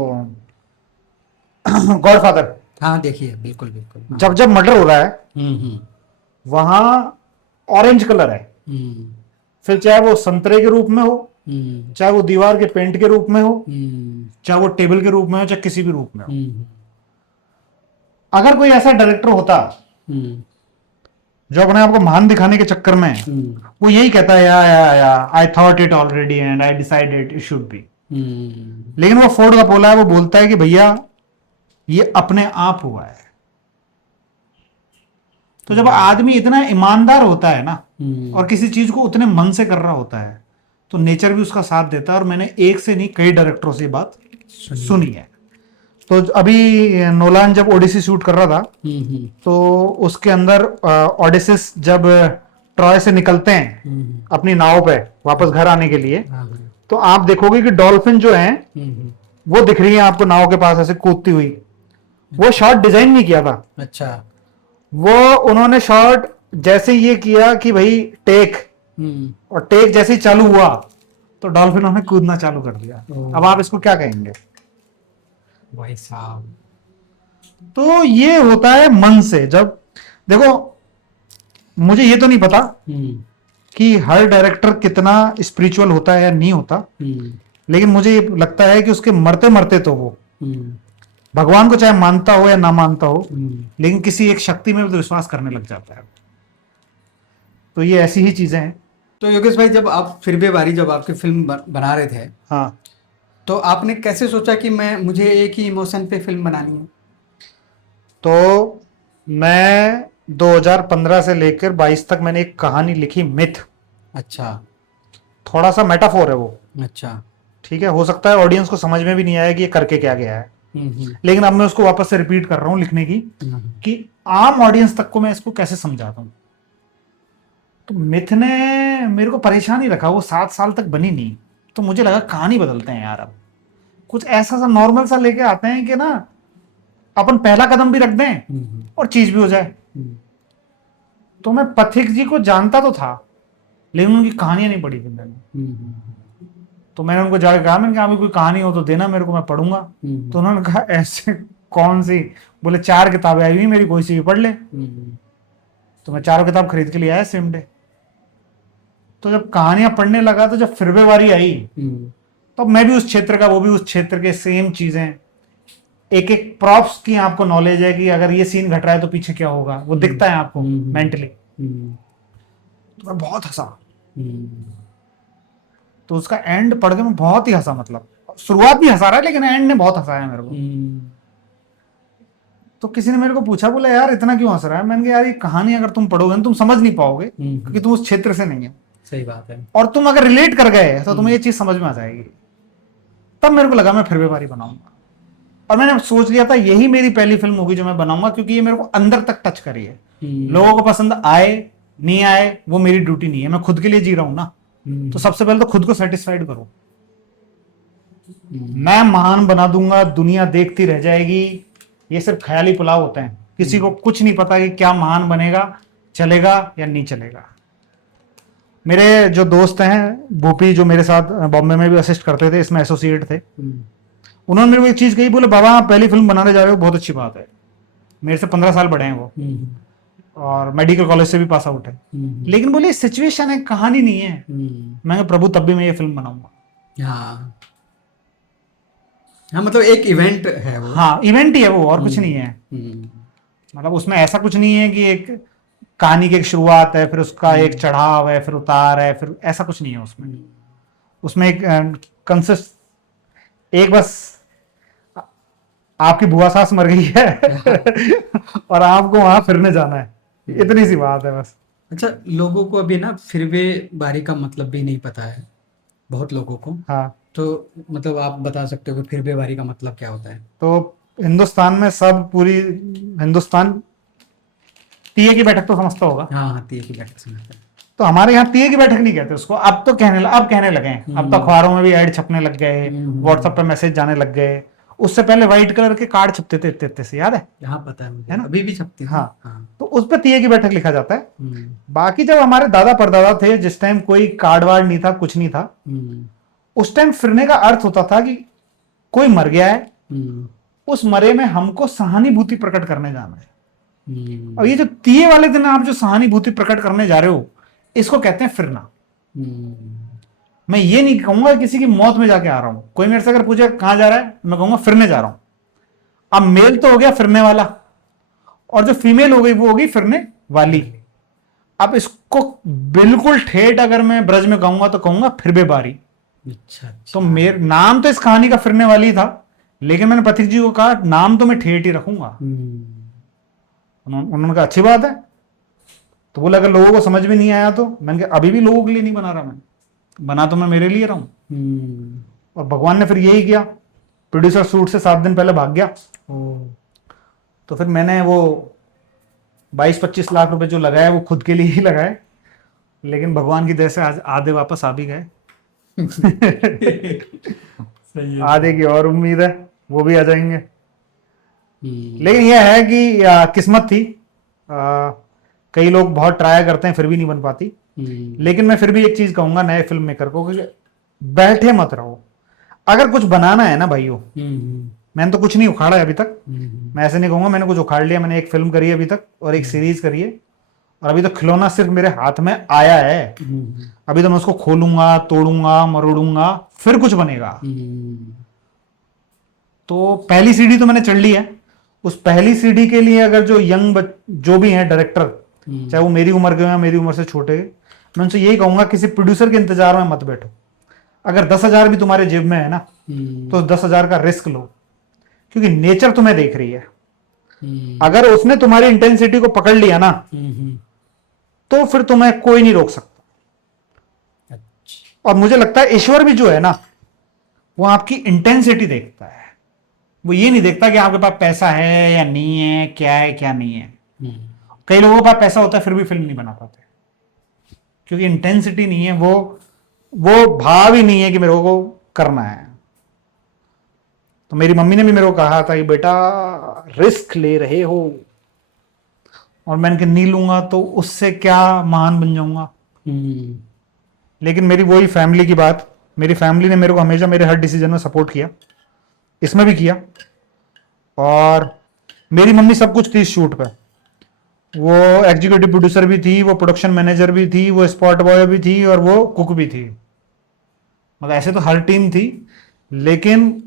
गॉडफादर। हाँ देखिए, बिल्कुल बिल्कुल। जब जब मर्डर हो रहा है वहां ऑरेंज कलर है, फिर चाहे वो संतरे के रूप में हो, चाहे वो दीवार के पेंट के रूप में हो, चाहे वो टेबल के रूप में हो, चाहे किसी भी रूप में हो। अगर कोई ऐसा डायरेक्टर होता जो अपने आप को महान दिखाने के चक्कर में वो यही कहता है, या I thought it already and I decided it should be. लेकिन वो फोर्ड कपोला है, वो बोलता है कि भैया ये अपने आप हुआ है। तो जब आदमी इतना ईमानदार होता है ना हम्म, और किसी चीज को उतने मन से कर रहा होता है तो नेचर भी उसका साथ देता है। और मैंने एक से नहीं कई डायरेक्टरों से ये बात सुनी है। तो अभी नोलान जब ओडिसी शूट कर रहा था तो उसके अंदर ओडिसिस जब ट्रॉय से निकलते हैं अपनी नाव पे वापस घर आने के लिए, हाँ, तो आप देखोगे कि डॉल्फिन जो है वो दिख रही है आपको नाव के पास ऐसे कूदती हुई। वो शॉट डिजाइन नहीं किया था, अच्छा, वो उन्होंने शॉट जैसे ये किया कि भाई टेक, और टेक जैसे ही चालू हुआ तो डॉल्फिनों ने कूदना चालू कर दिया। अब आप इसको क्या कहेंगे? भाई साहब। तो ये होता है मन से। जब देखो, मुझे ये तो नहीं पता कि हर डायरेक्टर कितना स्पिरिचुअल होता है या नहीं होता, लेकिन मुझे ये लगता है कि उसके मरते मरते तो वो भगवान को चाहे मानता हो या ना मानता हो, लेकिन किसी एक शक्ति में तो विश्वास करने लग जाता है। तो ये ऐसी ही चीजें हैं। तो योगेश भाई, जब आप फिर भी बारी जब आपकी फिल्म बना रहे थे, हाँ, तो आपने कैसे सोचा कि मुझे एक ही इमोशन पे फिल्म बनानी है? तो मैं 2015 से लेकर 22 तक मैंने एक कहानी लिखी, मिथ। अच्छा, थोड़ा सा मेटाफोर है वो, अच्छा। ठीक है। हो सकता है ऑडियंस को समझ में भी नहीं आया कि ये करके क्या गया है, हम्म, लेकिन अब मैं उसको वापस से रिपीट कर रहा हूं लिखने की, कि आम ऑडियंस तक को मैं इसको कैसे समझाता हूं। तो मिथ ने मेरे को परेशान ही रखा, वो 7 साल तक बनी नहीं। तो मुझे लगा कहानी बदलते हैं यार, अब कुछ ऐसा सा नॉर्मल सा लेके आते हैं कि ना अपन पहला कदम भी रख दें और चीज भी हो जाए। तो मैं पथिक जी को जानता तो था, लेकिन उनकी कहानियां नहीं पढ़ी थी मैंने। तो मैंने उनको जाकर कहा, मैंने कहा अभी कोई कहानी हो तो देना मेरे को, मैं पढ़ूंगा। तो उन्होंने कहा ऐसे कौन सी? बोले 4 किताबें आई हुई मेरी, कोई सी भी पढ़ ले। तो मैं 4 किताब खरीद के लिए आया सेम डे। तो जब कहानियां पढ़ने लगा, तो जब फिर बारी आई, तो मैं भी उस क्षेत्र का, वो भी उस क्षेत्र के, सेम चीजें, एक एक प्रॉप्स की आपको नॉलेज है कि अगर ये सीन घट रहा है तो पीछे क्या होगा, वो दिखता है आपको मेंटली। तो मैं बहुत हंसा। तो उसका एंड पढ़ के मैं बहुत ही हंसा, मतलब शुरुआत भी हंसा रहा है लेकिन एंड ने बहुत हंसाया मेरे को। तो किसी ने मेरे को पूछा, बोला यार इतना क्यों हंस रहा है? मैंने कहा यार ये कहानी अगर तुम पढ़ोगे तुम समझ नहीं पाओगे, क्योंकि तुम उस क्षेत्र से नहीं है। सही बात है। और तुम अगर रिलेट कर गए तो तुम्हें ये चीज समझ में आ जाएगी। तब मेरे को लगा मैं फिर बारी बनाऊंगा, और मैंने सोच लिया था यही मेरी पहली फिल्म होगी जो मैं बनाऊंगा, क्योंकि ये मेरे को अंदर तक टच करी है। लोगों को पसंद आए नहीं आए वो मेरी ड्यूटी नहीं है, मैं खुद के लिए जी रहा हूं ना। तो सबसे पहले तो खुद को सेटिस्फाइड करो। मैं महान बना दूंगा, दुनिया देखती रह जाएगी, ये सिर्फ ख्याली पुलाव होते हैं। किसी को कुछ नहीं पता कि क्या महान बनेगा, चलेगा या नहीं चलेगा। मेरे जो दोस्त हैं भूपी, जो मेरे साथ बॉम्बे में भी असिस्ट करते थे, इसमें एसोसिएट थे, उन्होंने मेरे को एक चीज कही, बोले बाबा आप पहली फिल्म बनाने जा रहे हो, बहुत अच्छी बात है। मेरे से 15 साल बड़े हैं वो, और मेडिकल कॉलेज से भी पास आउट है, लेकिन बोले सिचुएशन है, कहानी नहीं है। मैं प्रभु तब भी मैं ये फिल्म बनाऊंगा। हाँ, हाँ, मतलब एक इवेंट है वो। हाँ, इवेंट ही है वो, और कुछ नहीं है। मतलब उसमें ऐसा कुछ नहीं है कि एक कहानी की एक शुरुआत है, फिर उसका एक चढ़ाव है, फिर उतार है, फिर ऐसा कुछ नहीं है उसमें। उसमें एक कंसिस्ट, एक बस आपकी बुआ सास मर गई है और आपको वहां फिरने जाना है, इतनी सी बात है बस। अच्छा, लोगों को अभी ना फिर भी बारी का मतलब भी नहीं पता है, बहुत लोगों को। हाँ, तो मतलब आप बता सकते हो कि फिर भी बारी का मतलब क्या होता है? तो हिंदुस्तान में सब, पूरी हिंदुस्तान तीये की बैठक तो समझता होगा। हाँ, हाँ, तीये की बैठक समझते हैं। तो हमारे यहाँ तीये की बैठक नहीं कहते उसको, अब तो अब कहने लगे हैं। अब तो अखबारों में भी ऐड छपने लग गए, व्हाट्सएप पे मैसेज जाने लग गए। उससे पहले व्हाइट कलर के कार्ड छपते थे इतने से, याद है? यहाँ पता है मुझे, है ना? अभी भी छपती है। हाँ, हाँ। तो उस पर तीये की बैठक लिखा जाता है। बाकी जब हमारे दादा परदादा थे, जिस टाइम कोई कार्ड वार्ड नहीं था, कुछ नहीं था, उस टाइम फिरने का अर्थ होता था कि कोई मर गया है, उस मरे में हमको सहानुभूति प्रकट करने जाना है। और ये जो तीये वाले दिन आप जो सहानुभूति प्रकट करने जा रहे हो, इसको कहते हैं फिरना। मैं ये नहीं कहूंगा किसी की मौत में जाके आ रहा हूं। कोई मेरे से अगर पूछे कहां जा रहा है, मैं कहूंगा फिरने जा रहा हूं। अब मेल तो हो गया फिरने वाला, और जो फीमेल हो गई वो होगी फिरने वाली। अब इसको बिल्कुल ठेठ अगर मैं ब्रज में कहूंगा तो कहूंगा फिर बारी। अच्छा। तो मेरा नाम तो इस कहानी का फिरने वाली था, लेकिन मैंने पथिक जी को कहा नाम तो मैं ठेठ ही रखूंगा। उन्होंने कहा अच्छी बात है। तो बोला अगर लोगों को समझ में नहीं आया तो मैंने कहा अभी भी लोगों के लिए नहीं बना रहा, मैं बना तो मैं मेरे लिए रहा हूँ। और भगवान ने फिर यही किया, प्रोड्यूसर शूट से 7 दिन पहले भाग गया। तो फिर मैंने वो 22-25 लाख रुपए जो लगाया वो खुद के लिए ही लगाए, लेकिन भगवान की दया से आज आधे वापस आ भी गए। सही है। आधे की और उम्मीद है, वो भी आ जाएंगे। लेकिन यह है कि किस्मत थी। कई लोग बहुत ट्राई करते हैं फिर भी नहीं बन पाती। लेकिन मैं फिर भी एक चीज कहूंगा नए फिल्म मेकर को कि बैठे मत रहो। अगर कुछ बनाना है ना भाइयों, मैंने तो कुछ नहीं उखाड़ा है अभी तक। मैं ऐसे नहीं कहूंगा मैंने कुछ उखाड़ लिया। मैंने एक फिल्म करी है अभी तक और एक सीरीज करी है, और अभी तो खिलौना सिर्फ मेरे हाथ में आया है। अभी तो मैं उसको खोलूंगा, तोड़ूंगा, मरोड़ूंगा, फिर कुछ बनेगा। तो पहली सीढ़ी तो मैंने चढ़ ली है। उस पहली सीढ़ी के लिए अगर जो यंग जो भी हैं डायरेक्टर, चाहे वो मेरी उम्र के हो या मेरी उम्र से छोटे, मैं उनसे यही कहूंगा किसी प्रोड्यूसर के इंतजार में मत बैठो। अगर 10,000 भी तुम्हारे जेब में है ना, तो 10,000 का रिस्क लो, क्योंकि नेचर तुम्हें देख रही है। अगर उसने तुम्हारी इंटेंसिटी को पकड़ लिया ना, तो फिर तुम्हें कोई नहीं रोक सकता। और मुझे लगता है ईश्वर भी जो है ना, वो आपकी इंटेंसिटी देखता है। वो ये नहीं देखता कि आपके पास पैसा है या नहीं है, क्या है क्या नहीं है। कई लोगों के पास पैसा होता है फिर भी फिल्म नहीं बना पाते, क्योंकि इंटेंसिटी नहीं है, वो भाव ही नहीं है कि मेरे को करना है। तो मेरी मम्मी ने भी मेरे को कहा था कि बेटा रिस्क ले रहे हो, और मैंने कहा नहीं लूंगा तो उससे क्या महान बन जाऊंगा। लेकिन मेरी वही फैमिली की बात, मेरी फैमिली ने मेरे को हमेशा मेरे हर डिसीजन में सपोर्ट किया, इसमें भी किया। और मेरी मम्मी सब कुछ थी इस शूट पे। वो एग्जीक्यूटिव प्रोड्यूसर भी थी, वो प्रोडक्शन मैनेजर भी थी, वो स्पॉट बॉय भी थी, और वो कुक भी थी। मतलब ऐसे तो हर टीम थी, लेकिन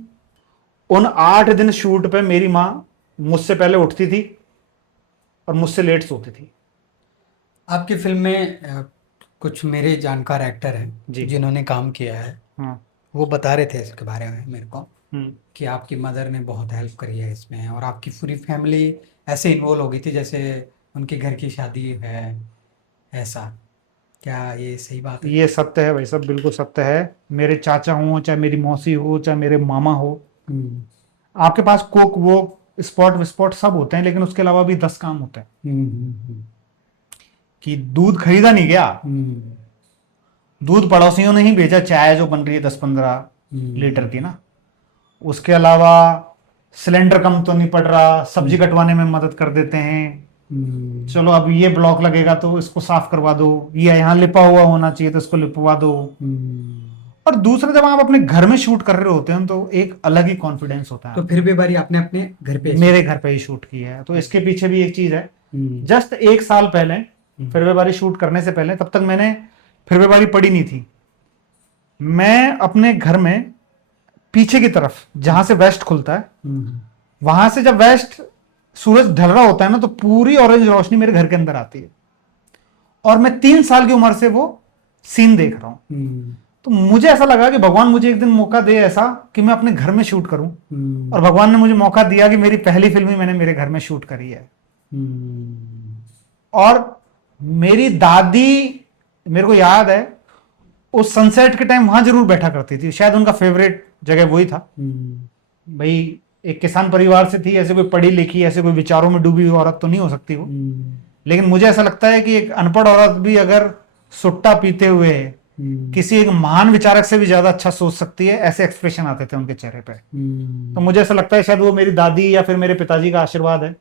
उन 8 दिन शूट पे मेरी माँ मुझसे पहले उठती थी और मुझसे लेट सोती थी। आपकी फिल्म में कुछ मेरे जानकार एक्टर जी। हैं जिन्होंने काम किया है। हाँ। वो बता रहे थे इसके बारे में मेरे को कि आपकी मदर ने बहुत हेल्प करी है इसमें, और आपकी पूरी फैमिली ऐसे इन्वॉल्व हो गई थी जैसे उनके घर की शादी है, ऐसा। क्या ये सही बात है? ये सत्य है भाई, सब बिल्कुल सत्य है। मेरे चाचा हो, चाहे मेरी मौसी हो, चाहे मेरे मामा हो, आपके पास कुक वो स्पॉट विस्पॉट सब होते हैं, लेकिन उसके अलावा भी 10 काम होते हैं। कि दूध खरीदा नहीं गया, दूध पड़ोसियों ने ही भेजा, चाय जो बन रही है 10-15 लीटर की ना। उसके अलावा सिलेंडर कम तो नहीं पड़ रहा, सब्जी कटवाने में मदद कर देते हैं। चलो अब ये ब्लॉक लगेगा तो इसको साफ करवा दो, ये यहाँ लिपा हुआ होना चाहिए तो इसको लिपवा दो। और दूसरा, जब आप अपने घर में शूट कर रहे होते हैं तो एक अलग ही कॉन्फिडेंस होता है। तो फिर भी बारी आपने अपने घर पे मेरे घर पे ही शूट की है, तो इसके पीछे भी एक चीज है। जस्ट 1 साल पहले फिर वे बारी शूट करने से पहले, तब तक मैंने फिर वे बारी पढ़ी नहीं थी। मैं अपने घर में पीछे की तरफ जहां से वेस्ट खुलता है, वहां से जब वेस्ट सूरज ढल रहा होता है ना, तो पूरी ऑरेंज रोशनी मेरे घर के अंदर आती है, और मैं 3 साल की उम्र से वो सीन देख रहा हूं। तो मुझे ऐसा लगा कि भगवान मुझे एक दिन मौका दे ऐसा कि मैं अपने घर में शूट करूं। और भगवान ने मुझे मौका दिया कि मेरी पहली फिल्म ही मैंने मेरे घर में शूट करी है। और मेरी दादी, मेरे को याद है, उस सनसेट के टाइम वहां जरूर बैठा करती थी। शायद उनका फेवरेट जगह वही था। भाई एक किसान परिवार से थी, ऐसे कोई पढ़ी लिखी, ऐसे कोई विचारों में डूबी हुई औरत तो नहीं हो सकती वो। लेकिन मुझे ऐसा लगता है कि एक अनपढ़ औरत भी अगर सुट्टा पीते हुए किसी एक महान विचारक से भी ज्यादा अच्छा सोच सकती है, ऐसे एक्सप्रेशन आते थे उनके चेहरे पे। तो मुझे ऐसा लगता है शायद वो मेरी दादी या फिर मेरे पिताजी का आशीर्वाद है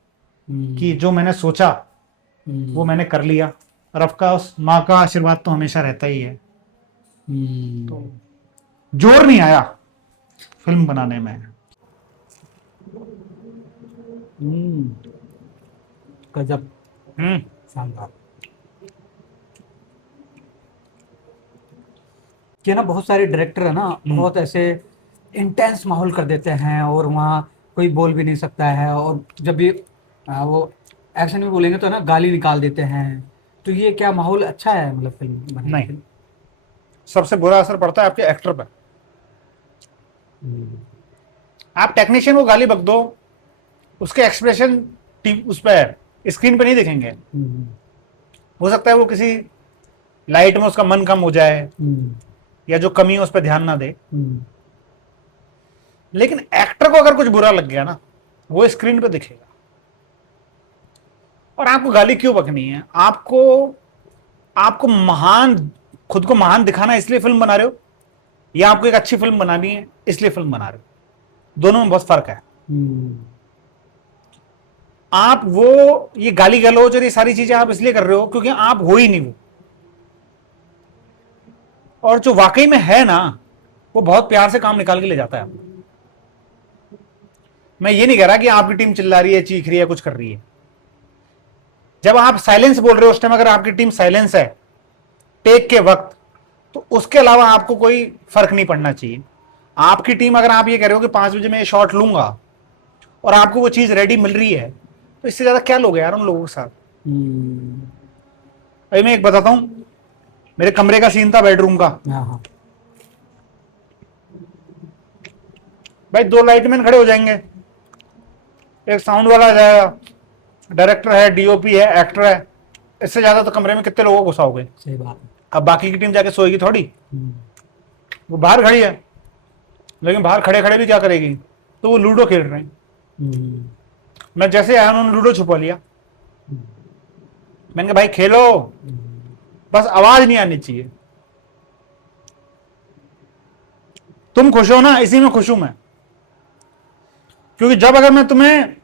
कि जो मैंने सोचा वो मैंने कर लिया। और ऑफकोर्स माँ का आशीर्वाद तो हमेशा रहता ही है। तो जोर नहीं आया फिल्म बनाने में। गजब, शानदार। कि ना बहुत सारे डायरेक्टर है ना, बहुत ऐसे इंटेंस माहौल कर देते हैं, और वहाँ कोई बोल भी नहीं सकता है, और जब भी वो एक्शन में बोलेंगे तो ना गाली निकाल देते हैं। तो ये क्या माहौल अच्छा है मतलब फिल्म बनाने नहीं, के? सबसे बुरा असर पड़ता है आपके एक्टर पर। आप टेक्नीशियन को गाली बक दो, उसके एक्सप्रेशन उस पर स्क्रीन पे नहीं दिखेंगे। हो सकता है वो किसी लाइट में उसका मन कम हो जाए या जो कमी है उस पर ध्यान ना दे, लेकिन एक्टर को अगर कुछ बुरा लग गया ना, वो स्क्रीन पे दिखेगा। और आपको गाली क्यों बकनी है? आपको महान, खुद को महान दिखाना है इसलिए फिल्म बना रहे हो, या आपको एक अच्छी फिल्म बनानी है इसलिए फिल्म बना रहे हो? दोनों में बहुत फर्क है। आप वो ये गाली गलौज और ये सारी चीजें आप इसलिए कर रहे हो क्योंकि आप हो ही नहीं वो, और जो वाकई में है ना, वो बहुत प्यार से काम निकाल के ले जाता है आपको। मैं ये नहीं कह रहा कि आपकी टीम चिल्ला रही है, चीख रही है, कुछ कर रही है। जब आप साइलेंस बोल रहे हो उस टाइम अगर आपकी टीम साइलेंस है टेक के वक्त, तो उसके अलावा आपको कोई फर्क नहीं पड़ना चाहिए। आपकी टीम अगर आप ये कह रहे हो कि 5 बजे मैं ये शॉट लूंगा और आपको वो चीज रेडी मिल रही है, तो इससे ज्यादा क्या लोगे यार उन लोगों के साथ। अभी मैं एक बताता हूं, मेरे कमरे का सीन था, बेडरूम का। भाई 2 लाइटमैन खड़े हो जाएंगे, एक साउंड वाला आ जाएगा, डायरेक्टर है, डीओपी है, एक्टर है। इससे ज्यादा तो कमरे में कितने लोगों को घुसाओगे? सही बात। अब बाकी की टीम जाके सोएगी थोड़ी, वो बाहर खड़ी है, लेकिन बाहर खड़े खड़े भी क्या करेगी? तो वो लूडो खेल रहे हैं। मैं जैसे आया उन्होंने लूडो छुपा लिया। मैंने कहा भाई खेलो, बस आवाज नहीं आनी चाहिए। तुम खुश हो ना, इसी में खुश हूं मैं। क्योंकि जब अगर मैं तुम्हें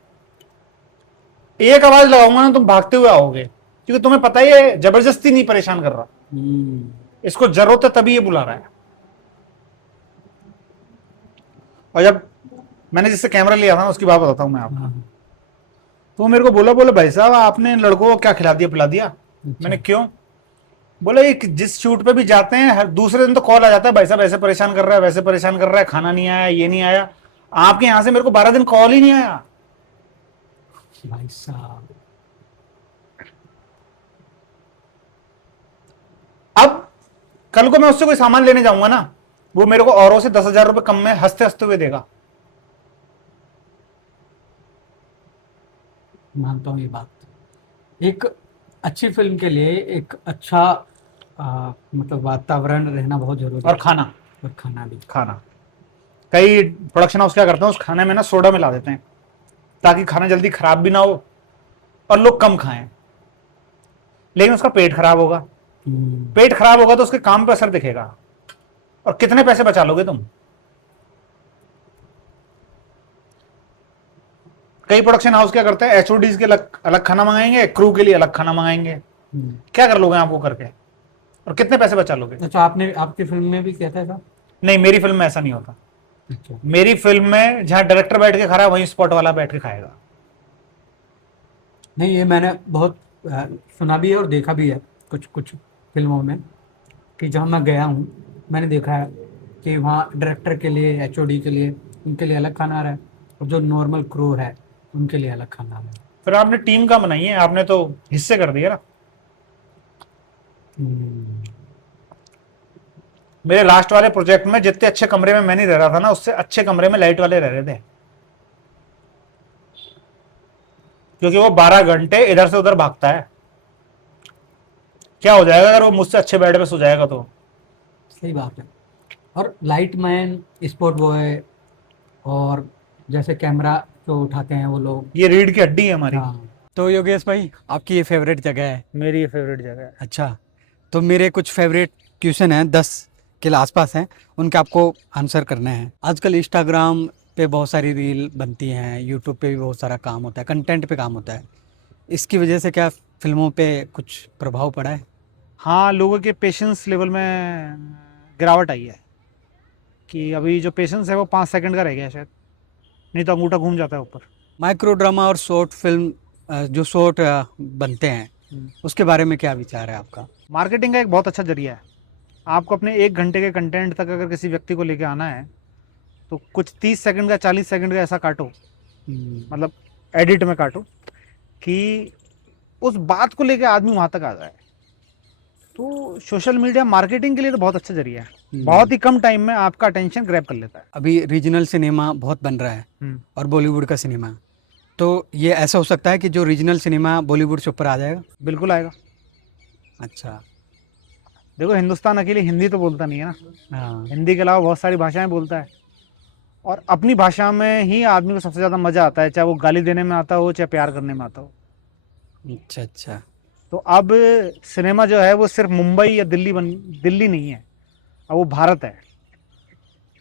एक आवाज लगाऊंगा ना, तुम भागते हुए आओगे, क्योंकि तुम्हें पता ही है जबरदस्ती नहीं परेशान कर रहा, इसको जरूरत है तभी ये बुला रहा है। और जब मैंने जिससे कैमरा लिया था ना, उसकी बात बताता हूं मैं आपको। तो मेरे को बोला भाई साहब आपने इन लड़कों को क्या खिला दिया पिला दिया? मैंने क्यों? बोला ये जिस शूट पे भी जाते हैं हर दूसरे दिन तो कॉल आ जाता है, भाई साहब ऐसे परेशान कर रहा है, वैसे परेशान कर रहा है, खाना नहीं आया, ये नहीं आया। आपके यहां से मेरे को 12 दिन कॉल ही नहीं आया भाई साहब। अब कल को मैं उससे कोई सामान लेने जाऊंगा ना, वो मेरे को औरों से 10,000 रुपए कम में हंसते हंसते हुए देगा। मानता हूँ ये बात। एक अच्छी फिल्म के लिए एक अच्छा मतलब वातावरण रहना बहुत जरूरी और है। खाना, और खाना भी। खाना कई प्रोडक्शन हाउस क्या करते हैं, उस खाने में ना सोडा मिला देते हैं ताकि खाना जल्दी खराब भी ना हो और लोग कम खाएं, लेकिन उसका पेट खराब होगा। पेट खराब होगा तो उसके काम पे असर दिखेगा, और कितने पैसे बचा लोगे तुम? कई प्रोडक्शन हाउस क्या करते हैं, एचओडीज के अलग अलग खाना मंगाएंगे, क्रू के लिए अलग खाना मंगाएंगे। क्या कर लोगे आपको करके, और कितने पैसे बचा लोगे? अच्छा, आपने आपकी फिल्म में भी किया था ऐसा? नहीं, मेरी फिल्म में ऐसा नहीं होता। अच्छा। मेरी फिल्म में जहां डायरेक्टर बैठ के खा रहा है वहीं स्पॉट वाला बैठ के खाएगा। नहीं, ये मैंने बहुत सुना भी है और देखा भी है कुछ कुछ फिल्मों में, कि जहाँ मैं गया हूँ मैंने देखा है कि वहाँ डायरेक्टर के लिए, एचओडी के लिए, उनके लिए अलग खाना आ रहा है, और जो नॉर्मल क्रू है उनके लिए अलग खाना आ रहा है। फिर आपने टीम का बनाई है, आपने तो हिस्से कर दिए ना। मेरे लास्ट वाले प्रोजेक्ट में जितने अच्छे कमरे में मैं नहीं रह रहा था ना, उससे अच्छे कमरे में लाइट वाले रह रहे थे, क्योंकि वो 12 घंटे इधर से उधर भागता है। क्या हो जाएगा अगर वो मुझसे अच्छे बेड पे सो जाएगा तो? सही बात है। और लाइट मैन, स्पॉट बॉय, और जैसे कैमरा जो उठाते हैं वो लोग, ये रीढ़ की हड्डी है हमारी। हाँ। तो योगेश भाई, आपकी ये फेवरेट जगह है? मेरी ये फेवरेट जगह है। अच्छा, तो मेरे कुछ फेवरेट क्वेश्चन हैं, 10 के आसपास हैं, उनके आपको आंसर करने हैं। आजकल इंस्टाग्राम पे बहुत सारी रील बनती हैं, यूट्यूब पे भी बहुत सारा काम होता है, कंटेंट पे काम होता है। इसकी वजह से क्या फिल्मों पे कुछ प्रभाव पड़ा है? हाँ, लोगों के पेशेंस लेवल में गिरावट आई है, कि अभी जो पेशेंस है वो 5 सेकंड का रह गया शायद, नहीं तो अंगूठा घूम जाता है ऊपर। माइक्रो ड्रामा और शॉर्ट फिल्म, जो शॉर्ट बनते हैं, उसके बारे में क्या विचार है आपका? मार्केटिंग का एक बहुत अच्छा जरिया है। आपको अपने 1 घंटे के कंटेंट तक अगर किसी व्यक्ति को लेके आना है, तो कुछ 30 सेकंड का, 40 सेकंड का ऐसा काटो, मतलब एडिट में काटो, कि उस बात को लेके आदमी वहां तक आ जाए। तो सोशल मीडिया मार्केटिंग के लिए तो बहुत अच्छा जरिया है। बहुत ही कम टाइम में आपका अटेंशन ग्रैब कर लेता है। अभी रीजनल सिनेमा बहुत बन रहा है और बॉलीवुड का सिनेमा, तो ये ऐसा हो सकता है कि जो रीजनल सिनेमा बॉलीवुड से ऊपर आ जाएगा? बिल्कुल आएगा। अच्छा। देखो हिंदुस्तान अकेले हिंदी तो बोलता नहीं है ना, हाँ। हिंदी के अलावा बहुत सारी भाषाएं बोलता है, और अपनी भाषा में ही आदमी को सबसे ज़्यादा मज़ा आता है, चाहे वो गाली देने में आता हो चाहे प्यार करने में आता हो। अच्छा अच्छा। तो अब सिनेमा जो है वो सिर्फ मुंबई या दिल्ली नहीं है, अब वो भारत है।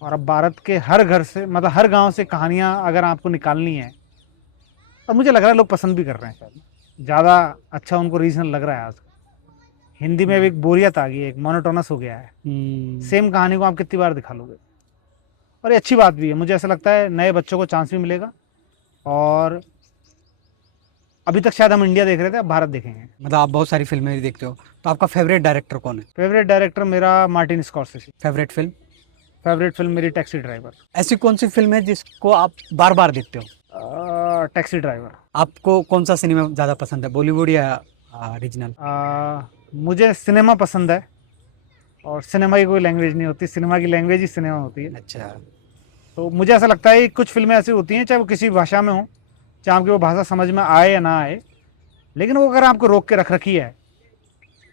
और अब भारत के हर घर से, मतलब हर गांव से कहानियां अगर आपको निकालनी है, और मुझे लग रहा है लोग पसंद भी कर रहे हैं, शायद ज़्यादा अच्छा उनको रीजनल लग रहा है आज। हिंदी में भी एक बोरियत आ गई है, एक मोनोटोनस हो गया है, सेम कहानी को आप कितनी बार दिखा लोगे। और ये अच्छी बात भी है, मुझे ऐसा लगता है नए बच्चों को चांस भी मिलेगा। और अभी तक शायद हम इंडिया देख रहे थे, अब भारत देखेंगे। मतलब आप बहुत सारी फिल्में भी देखते हो, तो आपका फेवरेट डायरेक्टर कौन है? फेवरेट डायरेक्टर मेरा Martin Scorsese. Favourite film? Favourite film मेरी टैक्सी ड्राइवर। ऐसी कौन सी फिल्म है जिसको आप बार बार देखते हो? Taxi driver. आपको कौन सा सिनेमा ज़्यादा पसंद है, बॉलीवुड या रीजनल? मुझे सिनेमा पसंद है, और सिनेमा की कोई लैंग्वेज नहीं होती, सिनेमा की लैंग्वेज ही सिनेमा होती है। अच्छा। तो मुझे ऐसा लगता है कि कुछ फिल्में ऐसी होती हैं, चाहे वो किसी भी भाषा में हो, चाहे आपकी वो भाषा समझ में आए या ना आए, लेकिन वो अगर आपको रोक के रख रखी है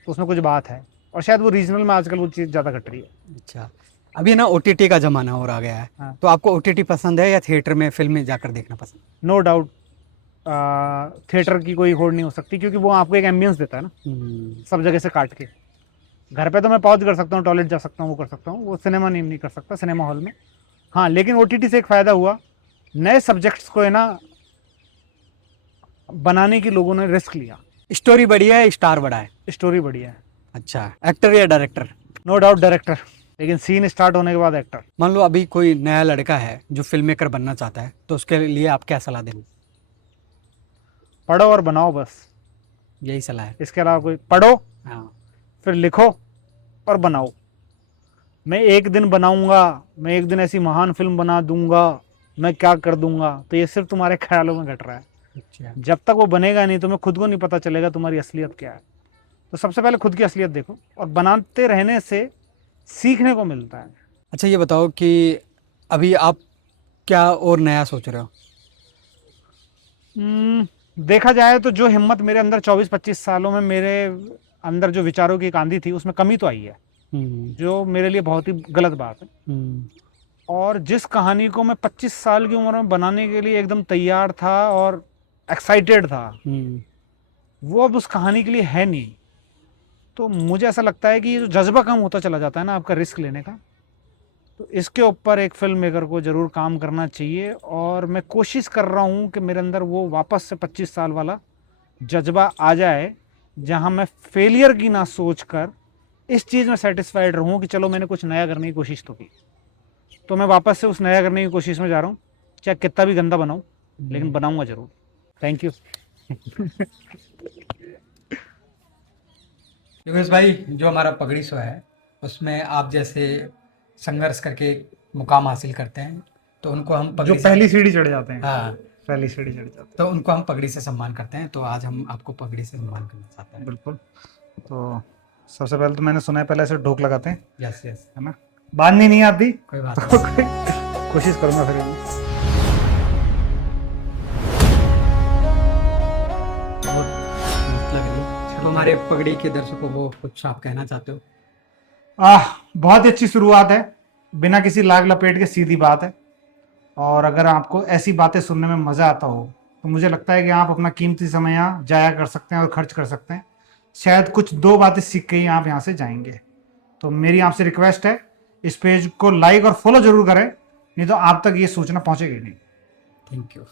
तो उसमें कुछ बात है। और शायद वो रीजनल में आजकल वो चीज़ ज़्यादा घट रही है। अच्छा। अभी ना ओटीटी का ज़माना और आ गया है, हाँ। तो आपको ओटीटी पसंद है या थिएटर में फिल्म में जाकर देखना पसंद? नो डाउट थिएटर की कोई होड़ नहीं हो सकती, क्योंकि वो आपको एक एम्बियंस देता है ना, सब जगह से काट के। घर पे तो मैं पॉज कर सकता हूँ, टॉयलेट जा सकता हूँ, वो कर सकता हूँ, वो सिनेमा नहीं कर सकता सिनेमा हॉल में। हाँ, लेकिन ओटीटी से एक फ़ायदा हुआ, नए सब्जेक्ट्स को है ना बनाने की लोगों ने रिस्क लिया। स्टोरी बढ़िया है, स्टार बड़ा है? स्टोरी बढ़िया है। अच्छा, एक्टर या डायरेक्टर? नो डाउट डायरेक्टर, लेकिन सीन स्टार्ट होने के बाद एक्टर। मान लो अभी कोई नया लड़का है जो फिल्म मेकर बनना चाहता है, तो उसके लिए आप क्या सलाह देंगे? पढ़ो और बनाओ, बस यही सलाह है? इसके अलावा कोई, पढ़ो हाँ। फिर लिखो और बनाओ। मैं एक दिन बनाऊंगा, मैं एक दिन ऐसी महान फिल्म बना दूंगा, मैं क्या कर दूंगा, तो ये सिर्फ तुम्हारे ख्यालों में घट रहा है। अच्छा। जब तक वो बनेगा नहीं, तुम्हें खुद को नहीं पता चलेगा तुम्हारी असलियत क्या है। तो सबसे पहले खुद की असलियत देखो, और बनाते रहने से सीखने को मिलता है। अच्छा, ये बताओ कि अभी आप क्या और नया सोच रहे हो? देखा जाए तो जो हिम्मत मेरे अंदर 24-25 सालों में मेरे अंदर जो विचारों की एक आंधी थी, उसमें कमी तो आई है, जो मेरे लिए बहुत ही गलत बात है। और जिस कहानी को मैं 25 साल की उम्र में बनाने के लिए एकदम तैयार था और एक्साइटेड था, वो अब उस कहानी के लिए है नहीं। तो मुझे ऐसा लगता है कि ये जो जज्बा कम होता चला जाता है ना आपका रिस्क लेने का, तो इसके ऊपर एक फिल्म मेकर को ज़रूर काम करना चाहिए। और मैं कोशिश कर रहा हूँ कि मेरे अंदर वो वापस से 25 साल वाला जज्बा आ जाए, जहाँ मैं फेलियर की ना सोच कर इस चीज़ में सेटिस्फाइड रहूँ कि चलो मैंने कुछ नया करने की कोशिश तो की। तो मैं वापस से उस नया करने की कोशिश में जा रहा हूँ, चाहे कितना भी गंदा बनाऊँ, लेकिन बनाऊँगा ज़रूर। Thank you. योगेश भाई, जो हमारा पगड़ी शो है उसमें आप जैसे संघर्ष करके मुकाम हासिल करते हैं, तो उनको हम जो पगड़ी से, पहली सीढ़ी चढ़ जाते हैं, हाँ, पहली सीढ़ी चढ़ जाते तो उनको हम पगड़ी से सम्मान करते हैं। तो आज हम आपको पगड़ी से सम्मान करना चाहते हैं। हैं। बिल्कुल। तो सबसे पहले तो मैंने सुना है पहले ऐसे ढोक लगाते हैं, यस यस। है ना, बांधनी नहीं आती, कोई बात तो नहीं। कोशिश करूंगा फिर। बहुत मस्त लग रही है। तो हमारे पगड़ी के दर्शकों को कुछ आप कहना चाहते हो? बहुत ही अच्छी शुरुआत है, बिना किसी लाग लपेट के, सीधी बात है। और अगर आपको ऐसी बातें सुनने में मज़ा आता हो, तो मुझे लगता है कि आप अपना कीमती समय यहाँ जाया कर सकते हैं और खर्च कर सकते हैं। शायद कुछ दो बातें सीख के ही आप यहाँ से जाएंगे। तो मेरी आपसे रिक्वेस्ट है, इस पेज को लाइक और फॉलो जरूर करें, नहीं तो आप तक ये सूचना पहुँचेगी नहीं। Thank you.